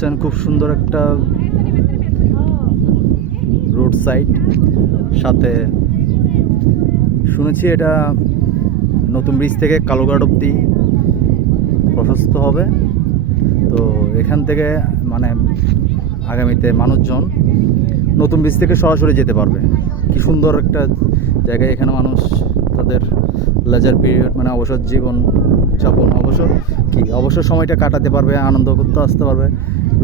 পাচ্ছেন খুব সুন্দর একটা রোড সাইড, সাথে শুনেছি এটা নতুন ব্রিজ থেকে কালুঘাট অব্দি প্রশস্ত হবে। তো এখান থেকে মানে আগামীতে মানুষজন নতুন ব্রিজ থেকে সরাসরি যেতে পারবে। কি সুন্দর একটা জায়গায়, এখানে মানুষ তাদের লেজার পিরিয়ড মানে অবসর জীবন যাপন অবসর সময়টা কাটাতে পারবে, আনন্দ করতে আসতে পারবে।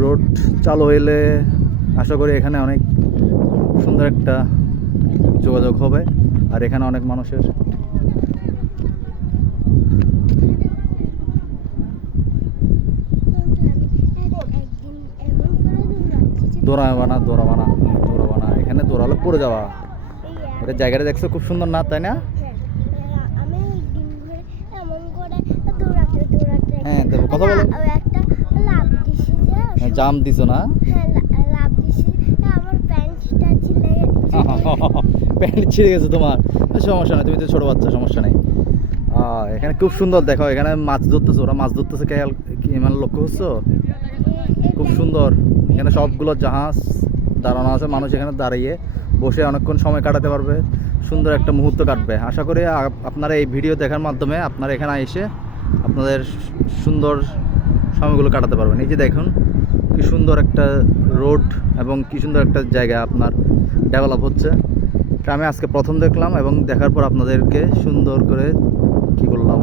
রোড চালু হইলে আশা করি এখানে অনেক সুন্দর একটা যোগাযোগ হবে, আর এখানে অনেক মানুষের দৌড়াবানা এখানে দৌড়ালে পড়ে যাওয়া। এটা জায়গাটা দেখছো খুব সুন্দর না, তাই না? হ্যাঁ, তারপর কথা বলো। জাম দিছো না? প্যান্ট ছিঁড়ে গেছে তোমার? সমস্যা নেই, তুমি তো ছোটো বাচ্চা, সমস্যা নেই। এখানে খুব সুন্দর, দেখো এখানে মাছ ধরতেছে, ওরা মাছ ধরতেছে, মানে লক্ষ্য করছো? খুব সুন্দর। এখানে সবগুলো জাহাজ দাঁড়ানো আছে, মানুষ এখানে দাঁড়িয়ে বসে অনেকক্ষণ সময় কাটাতে পারবে, সুন্দর একটা মুহূর্ত কাটবে। আশা করি আপনারা এই ভিডিও দেখার মাধ্যমে আপনারা এখানে এসে আপনাদের সুন্দর সময়গুলো কাটাতে পারবেন। এই যে দেখুন কি সুন্দর একটা রোড এবং কি সুন্দর একটা জায়গা আপনার ডেভেলপ হচ্ছে। আমি আজকে প্রথম দেখলাম এবং দেখার পর আপনাদেরকে সুন্দর করে কি করলাম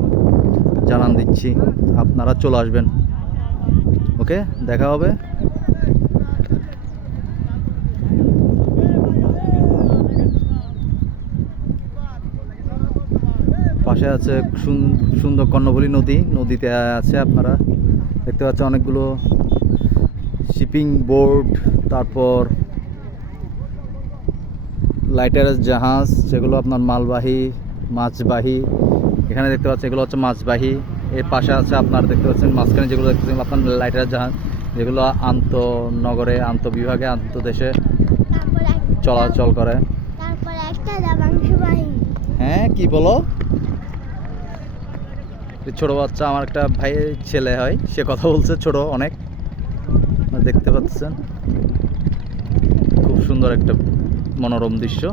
জানান দিচ্ছি। আপনারা চলে আসবেন। ওকে, দেখা হবে। পাশে আছে সুন্দর কর্ণফুলী নদীতে আছে, আপনারা দেখতে পাচ্ছেন অনেকগুলো শিপিং বোর্ড, তারপর লাইটার জাহাজ, যেগুলো আপনার মালবাহী মাছবাহী। এখানে দেখতে পাচ্ছেন এগুলো হচ্ছে মাছবাহী। এর পাশে আছে আপনার দেখতে পাচ্ছেন মাঝখানে যেগুলো দেখতেছেন আপনার লাইটার জাহাজ, যেগুলো আন্তনগরে, আন্তবিভাগে, আন্তদেশে চলাচল করে। হ্যাঁ, কি বলো? ছোট বাচ্চা, আমার একটা ভাইয়ের ছেলে হয়, সে কথা বলছে, ছোট অনেক। দেখতে পাচ্ছেন খুব সুন্দর একটা মনোরম দৃশ্য।